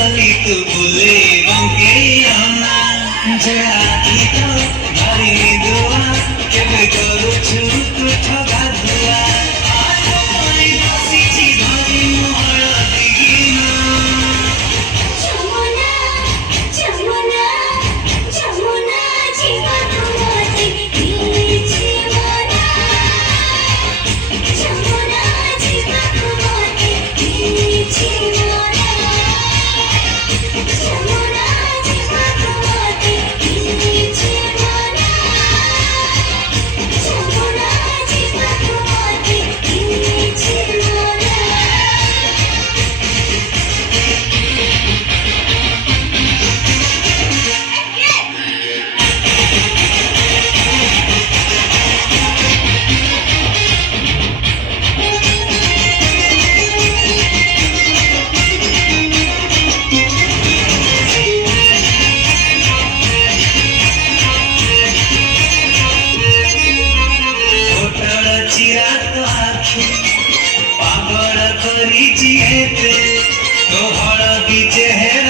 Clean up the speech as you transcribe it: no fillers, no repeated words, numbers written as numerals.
गली तू बुले बंके आना जड़ी तो भारी दुआ केबे करू छु तू ठगा दुआ आज पाई बसी छी भारी मोहरा दिगिना যমুনা যমুনা যমুনা জীবা তোমাতে দিয়েছি মনা যমুনা জীবা তোমাতে দিয়েছি মনা যমুনা জীবা তোমাতে দিয়েছি মনা যমুনা জীবা তোমাতে দিয়েছি মনা चिरात आखि पागल करी जिएते तोहर बीच हेरा